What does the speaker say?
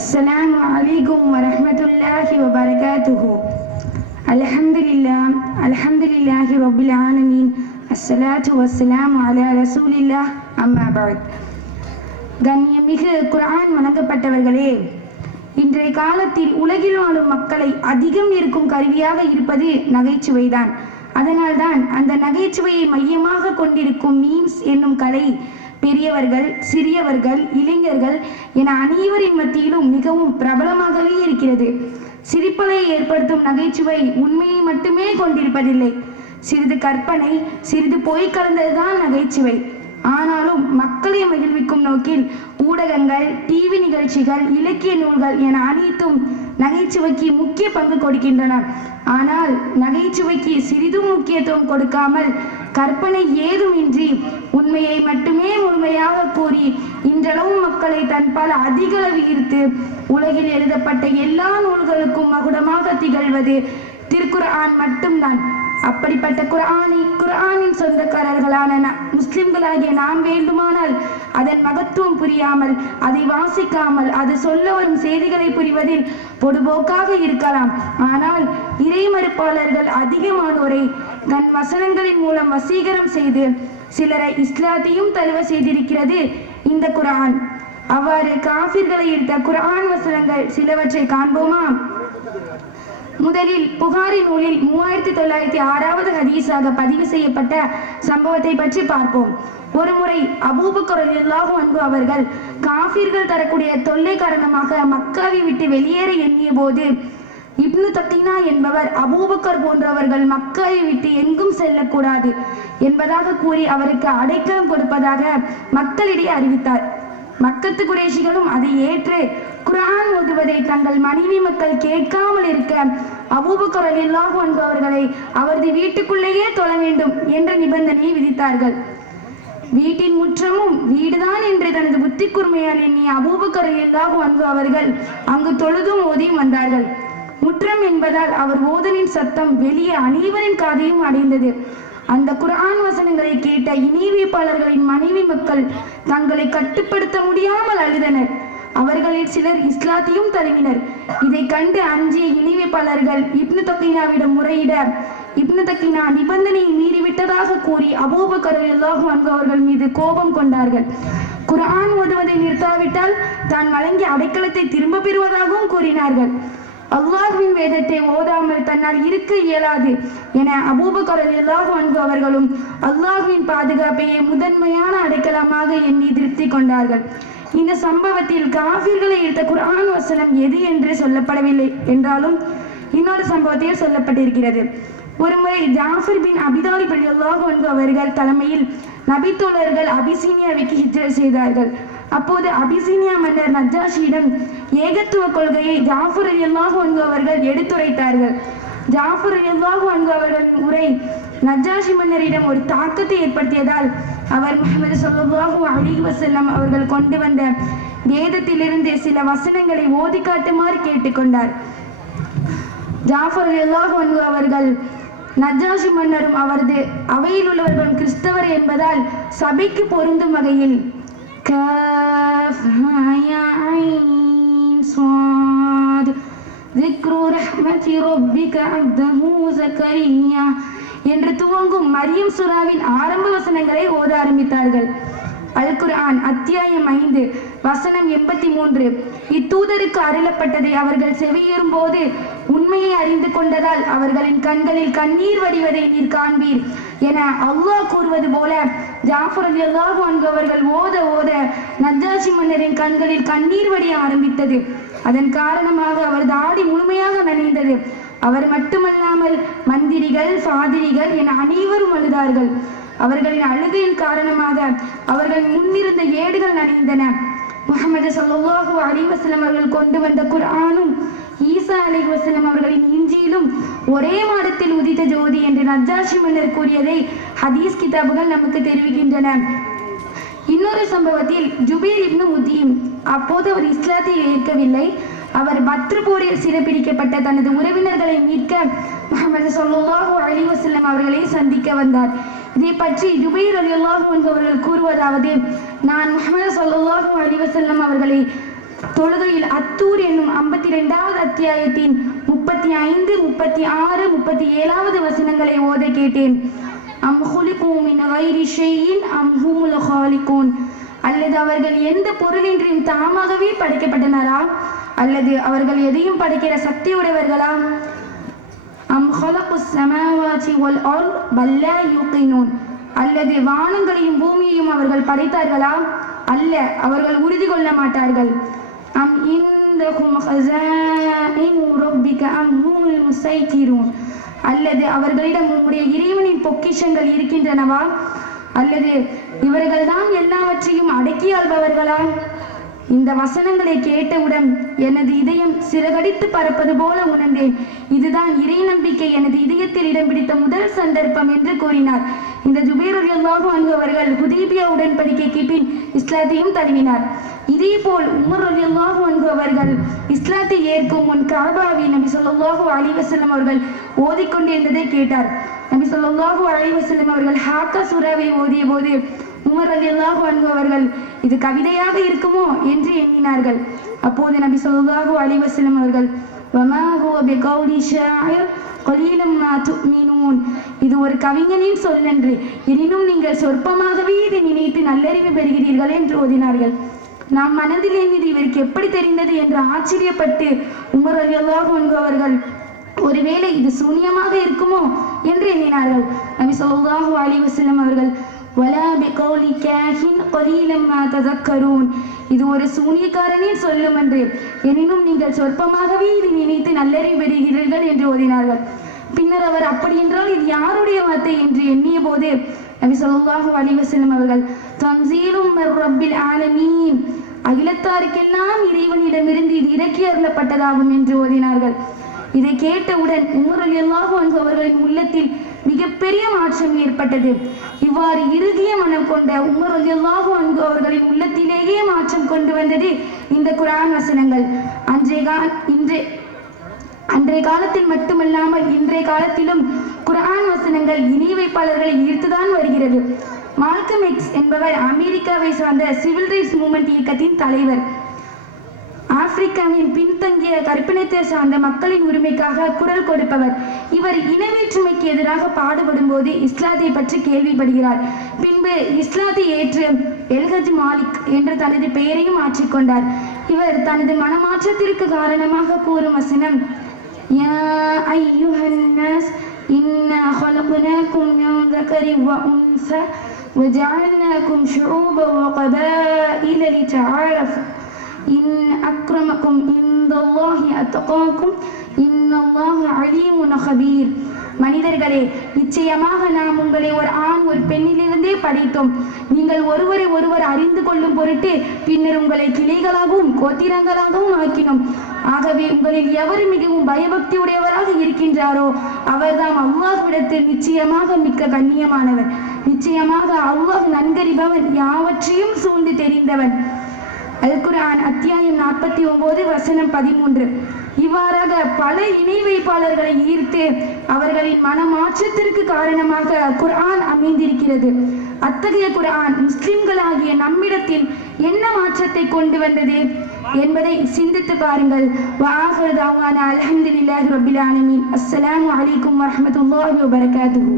السلام عليكم ورحمة الله وبركاته. الحمد لله رب العالمين. الصلاة والسلام على رسول الله. أما بعد. கண்ணியமிகு குர்ஆன் வணங்கப்பட்டவர்களே, இன்றைய காலத்தில் உலகில் வாழும் மக்களை அதிகம் இருக்கும் கருவியாக இருப்பது நகைச்சுவைதான். அதனால்தான் அந்த நகைச்சுவையை மையமாக கொண்டிருக்கும் மீம்ஸ் என்னும் கலை பெரியவர்கள், சிறியவர்கள், இளைஞர்கள் என அனைவரின் மத்தியிலும் மிகவும் பிரபலமாகவே இருக்கிறது. சிரிப்பலை ஏற்படுத்தும் நகைச்சுவை உண்மையை மட்டுமே கொண்டிருப்பதில்லை. சிறிது கற்பனை, சிறிது பொய் கலந்ததுதான் நகைச்சுவை. ஆனாலும் மக்களை மகிழ்விக்கும் நோக்கில் ஊடகங்கள், டிவி நிகழ்ச்சிகள், இலக்கிய நூல்கள் என அனைத்தும் நகைச்சுவைக்கு முக்கிய பங்கு கொடுக்கின்றன. ஆனால் நகைச்சுவைக்கு சிறிதும் முக்கியத்துவம் கொடுக்காமல் கற்பனை ஏதுமின்றி உண்மையை மட்டுமே முழுமையாக கூறி இன்றளவு மக்களை தன்பால் அதிகளவு ஈர்த்து உலகில் எழுதப்பட்ட எல்லா நூல்களுக்கும் மகுடமாக திகழ்வது திருக்குர்ஆன் மட்டும்தான். அப்படிப்பட்ட குர்ஆனின் சொந்தக்காரர்களான முஸ்லிம்களாகிய நாம் வேண்டுமானால் அதன் மகத்துவம் புரியாமல், அதை வாசிக்காமல், அது சொல்ல வரும் செய்திகளை புரிவதில் பொடுபோக்காக இருக்கலாம். ஆனால் இறை மறுப்பாளர்கள் அதிகமானோரை தன் வசனங்களின் மூலம் வசீகரம் செய்து சிலரை இஸ்லாத்தையும் தழுவ செய்திருக்கிறது இந்த குர்ஆன். அவ்வாறு காஃபிர்களை ஈர்த்த குர்ஆன் வசனங்கள் சிலவற்றை காண்போமா? முதலில் புகாரி நூலில் 3906வது ஹதீஸாக பதிவு செய்யப்பட்ட சம்பவத்தை பற்றி பார்ப்போம். ஒருமுறை அபூபக்கர் ரலியல்லாஹு அன்ஹு அவர்கள் காஃபிர்கள் தரக்கூடிய தொல்லை காரணமாக மக்காவை விட்டு வெளியேற எண்ணிய போது இப்னு தக்கீனா என்பவர் அபூபக்கர் போன்றவர்கள் மக்காவை விட்டு எங்கும் செல்லக்கூடாது என்பதாக கூறி அவருக்கு அடைக்கலம் கொடுப்பதாக மக்களிடையே அறிவித்தார். மக்கத்து குறைஷிகளும் அதை ஏற்று குர்ஆன் ஓதுவதை தங்கள் மனைவி மக்கள் கேட்காமல் இருக்க அபூபக்கர் ரலியல்லாஹு அன்ஹு அவர்களை அவரது வீட்டுக்குள்ளேயே தொழ வேண்டும் என்ற நிபந்தனையை விதித்தார்கள். வீட்டின் முற்றமும் வீடுதான் என்று தனது புத்தி கூர்மையால் எண்ணிய அபூபக்கர் ரலியல்லாஹு அன்ஹு அவர்கள் அங்கு தொழுதும் ஓதியும் வந்தார்கள். முற்றம் என்பதால் அவர் ஓதலின் சத்தம் வெளியே அனைவரின் காதையும் அடைந்தது. அந்த குர்ஆன் வசனங்களை கேட்ட இணை வைப்பாளர்களின் மனைவி மக்கள் தங்களை கட்டுப்படுத்த முடியாமல் அழுதனர். அவர்களில் சிலர் இஸ்லாத்தையும் தழுவினர். இதை கண்டு அஞ்சிய இணை வைப்பாளர்கள் இப்னு தக்கீனாவிடம் முறையிட இப்னு தக்கீனா நிபந்தனையை மீறிவிட்டதாக கூறி அபூபக்கர் ரலியல்லாஹு அன்ஹு அவர்கள் மீது கோபம் கொண்டார்கள். குர்ஆன் ஓதுவதை நிறுத்தாவிட்டால் தான் வழங்கிய அடைக்கலத்தை திரும்ப பெறுவதாகவும் கூறினார்கள். அல்லாஹ்வின் வேதத்தை ஓதாமல் தன்னால் இருக்க இயலாது என அபூபக்கர் ரலியல்லாஹு அன்ஹு அவர்களும் அல்லாஹ்வின் பாதுகாப்பையே முதன்மையான அடைக்கலமாக எண்ணி திருப்தி கொண்டார்கள். இந்த சம்பவத்தில் காஃபிர்களை ஈர்த்த குர்ஆன் வசனம் எது என்று சொல்லப்படவில்லை என்றாலும் இன்னொரு சம்பவத்தில் சொல்லப்பட்டிருக்கிறது. ஒருமுறை ஜாஃபர் பின் அபி தாலிப் ரலியல்லாஹு அன்ஹு அவர்கள் தலைமையில் நபித்தோழர்கள் அபிசீனியாவுக்கு ஹிஜ்ரத் செய்தார்கள். அப்போது அபிசீனியா மன்னர் நஜ்ஜாஷியிடம் ஏகத்துவ கொள்கையை ஜாஃபர் ரலியல்லாஹு அன்ஹு அவர்கள் எடுத்துரைத்தார்கள். ஜாஃபர் ரலியல்லாஹு அன்ஹு அவர்களின் உரை நஜ்ஜாஷி மன்னரிடம் ஒரு தாக்கத்தை ஏற்படுத்தியதால் அவர் முஹம்மது ஸல்லல்லாஹு அலைஹி வஸல்லம் அவர்கள் கொண்டு வந்த வேதத்திலிருந்து சில வசனங்களை ஓதி காட்டுமாறு கேட்டுக்கொண்டார். ஜாஃபர் ரலியல்லாஹு அன்ஹு அவர்கள் நஜ்ஜாஷி மன்னரும் அவரது அவையில் உள்ளவர்களும் கிறிஸ்தவர் என்பதால் சபைக்கு பொருந்தும் வகையில் என்று துவங்கும் மரியம் சூராவின் ஆரம்ப வசனங்களை ஓத ஆரம்பித்தார்கள். அல் குர்ஆன் அத்தியாயம் 5 வசனம் 83. இத்தூதருக்கு அருளப்பட்டதை அவர்கள் செவியேறும் போது உண்மையை அறிந்து கொண்டதால் அவர்களின் கண்களில் கண்ணீர் வடிவதை நீர் காண்பீர் என அல்லாஹ் கூறுவது போல ஜாஃபர் ரலியல்லாஹு அன்ஹு அவர்கள் ஓத ஓத நஜ்ஜாஷி மன்னரின் கண்களில் கண்ணீர் வடிய ஆரம்பித்தது. அதன் காரணமாக அவர் தாடி முழுமையாக நனைந்தது. அவர் மட்டுமல்லாமல் மந்திரிகள், பாதிரிகள் என அனைவரும் அழுதார்கள். அவர்களின் அழுகையின் காரணமாக அவர்கள் முன்னிருந்த ஏடுகள் நனைந்தன. முஹம்மது ஸல்லல்லாஹு அலைஹி வஸல்லம் அவர்கள் கொண்டு வந்த குர்ஆனும் ஈசா அலைஹி வஸல்லம் அவர்களின் இஞ்சிலும் ஒரே மாதத்தில் உதித்த ஜோதி என்று நஜ்ஜாஷி மன்னர் கூறியதை ஹதீஸ் கிதாபுகள் நமக்கு தெரிவிக்கின்றன. இன்னொரு சம்பவத்தில் ஜுபைர் இப்னு முத்தீம், அப்போது அவர் இஸ்லாத்தை ஏற்கவில்லை. அவர் பத்ர் போரில் சிறைப்பிடிக்கப்பட்ட தனது உறவினர்களை மீட்க முஹம்மது ஸல்லல்லாஹு அலைஹி வஸல்லம் அவர்களை சந்திக்க வந்தார். இதை பற்றி ஜுபைர் ரலியல்லாஹு அன்ஹு அவர்கள் கூறுவதாவது: நான் முஹம்மது ஸல்லல்லாஹு அலைஹி வஸல்லம் அவர்களை தொழுகையில் அத்தூர் என்னும் 52வது அத்தியாயத்தின் 35, 36, 37வது வசனங்களை ஓத கேட்டேன். அம் ஹுலிகு மின் கைரி ஷைஇன் அம் ஹுமுல் காலிகூன். அல்லது அவர்கள் எந்த பொருளின்றியும் தாமாகவே படைக்கப்பட்டனரா, அல்லது அவர்கள் எதையும் படைக்கிற சக்தியுடையவர்களா? அம் ஹலகுஸ் ஸமாவாதி வல் அர்த் பல் லா யூகினூன். அல்லது வானங்களையும் பூமியையும் அவர்கள் படைத்தார்களா? அல்ல, அவர்கள் உறுதி கொள்ள மாட்டார்கள். அம் இந்தஹும் ஹஸாயினு ரப்பிக அம் ஹுமுல் முஸைத்திரூன். அல்லது அவர்களிடம் உம்முடைய இறைவனின் பொக்கிஷங்கள் இருக்கின்றனவா, அல்லது இவர்கள்தான் எல்லாவற்றையும் அடக்கி ஆள்பவர்களா? இந்த வசனங்களை கேட்டவுடன் எனது இதயம் சிறகடித்து பறப்பது போல உணர்ந்தேன். இதுதான் இறை நம்பிக்கை எனது இதயத்தில் இடம் பிடித்த முதல் சந்தர்ப்பம் என்று கூறினார். இந்த ஜுபைர் ரலியல்லாஹு அன்ஹு அவர்கள் ஹுதைபியா உடன்படிக்கைக்கு பின் இஸ்லாத்தையும் தழுவினார். இதேபோல் உமர் ரலியல்லாஹு அன்ஹு அவர்கள் இஸ்லாத்தை ஏற்கும் முன் கஅபாவை நபி ஸல்லல்லாஹு அலைஹி வஸல்லம் அவர்கள் ஓதிக்கொண்டிருந்ததை கேட்டார். நபி ஸல்லல்லாஹு அலைஹி வஸல்லம் அவர்கள் ஹாக்கா சூராவை ஓதிய போது உமர் ரலியல்லாஹு அன்ஹு அவர்கள் இது கவிதையாக இருக்குமோ என்று எண்ணினார்கள். அப்போது நபி ஸல்லல்லாஹு அலைஹி வஸல்லம் அவர்கள் வமா ஹுவ பிகௌலி ஷாயிர் கலீலம் மா துமினூன். இது ஒரு கவிஞனின் சொல்லென்று, எனினும் நீங்கள் சொற்பமாகவே இதை நினைத்து நல்லறிவு பெறுகிறீர்கள் என்று ஓதினார்கள். நாம் மனதில் எண்ணியது இவருக்கு எப்படி தெரிந்தது என்று ஆச்சரியப்பட்டு உமர் ரலியல்லாஹு அன்ஹு அவர்கள் ஒருவேளை இது சூனியமாக இருக்குமோ என்று எண்ணினார்கள். நபி ஸல்லல்லாஹு அலைஹி வஸல்லம் அவர்கள் வலா பிகௌலி காஹின் கலீலம் மா ததக்கரூன். இது ஒரு சூனியக்காரனின் சொல்லும் என்று, எனினும் நீங்கள் சொற்பமாகவே இதை நினைத்து நல்லறிவு பெறுகிறீர்கள் என்று ஓதினார்கள். பின்னர் அவர் அப்படி என்றால் இது யாருடைய வார்த்தை என்று எண்ணிய போது நபி ஸல்லல்லாஹு அலைஹி வஸல்லம் அவர்கள் தன்சீலும் மிர் ரப்பில் ஆலமீன், அகிலத்தாருக்கெல்லாம் இறைவனிடமிருந்து இது இறக்கி அருளப்பட்டதாகும் என்று ஓதினார்கள். இதை கேட்டவுடன் உமர் ரலியல்லாஹு அன்ஹு அவர்களின் உள்ளத்தில் மிகப்பெரிய மாற்றம் ஏற்பட்டது. இவ்வாறு இறுதிய மனம் கொண்ட உமர் ரலியல்லாஹு அன்ஹு அவர்களின் உள்ளத்திலேயே மாற்றம் கொண்டு வந்தது இந்த குர்ஆன் வசனங்கள். அன்றைய காலத்தில் மட்டுமல்லாமல் இன்றைய காலத்திலும் குர்ஆன் வசனங்கள் இணை வைப்பாளர்களை ஈர்த்துதான் வருகிறது. மால்கம் எக்ஸ் என்பவர் அமெரிக்காவை சார்ந்த சிவில் ரைட்ஸ் மூவ்மெண்ட் இயக்கத்தின் தலைவர். ஆப்பிரிக்காவின் பின்தங்கிய கற்பினத்தை சார்ந்த மக்களின் உரிமைக்காக குரல் கொடுப்பவர். இவர் இனவேற்றுமைக்கு எதிராக பாடுபடும் போது இஸ்லாத்தை பற்றி கேள்விப்படுகிறார். பின்பு இஸ்லாத்தை ஏற்று எல்ஹஜ் மாலிக் என்ற தனது பெயரையும் மாற்றிக்கொண்டார். இவர் தனது மனமாற்றத்திற்கு காரணமாக கூறும் வசனம் யா ஐயுஹன் நாஸ் இன்னா خلقناكم من ذكر وأنثى وجعلناكم شعوبا وقبائل لتعارفوا இன் அக்ரமக்கும் இந்தல்லாஹி அத்தகாக்கும் இன்னல்லாஹு அலீமுன் கபீர். மனிதர்களே, நிச்சயமாக நாம் உங்களை ஒரு ஆண் ஒரு பெண்ணிலிருந்தே படைத்தோம். நீங்கள் ஒருவரை ஒருவர் அறிந்து கொள்ளும் பொருட்டு பின்னர் உங்களை கிளைகளாகவும் கோத்திரங்களாகவும் ஆக்கினோம். ஆகவே உங்களில் எவர் மிகவும் பயபக்தி உடையவராக இருக்கின்றாரோ அவர்தான் அல்லாஹ்விடத்தில் நிச்சயமாக மிக்க கண்ணியமானவர். நிச்சயமாக அல்லாஹ் நன்கறிபவன், யாவற்றையும் சூழ்ந்து தெரிந்தவன். அல் குர்ஆன் அத்தியாயம் 49 வசனம் 13. இவ்வாறாக பல இணை வைப்பாளர்களை ஈர்த்து அவர்களின் மனமாற்றத்திற்கு காரணமாக குர்ஆன் அமைந்திருக்கிறது. அத்தகைய குர்ஆன் முஸ்லிம்களாகிய நம்மிடத்தில் என்ன மாற்றத்தை கொண்டு வந்தது என்பதை சிந்தித்து பாருங்கள். வஆகிரு தஅவானா அல்ஹம்துலில்லாஹி ரப்பில் ஆலமீன். அஸ்ஸலாமு அலைக்கும் வரஹ்மத்துல்லாஹி வபரகாத்துஹு.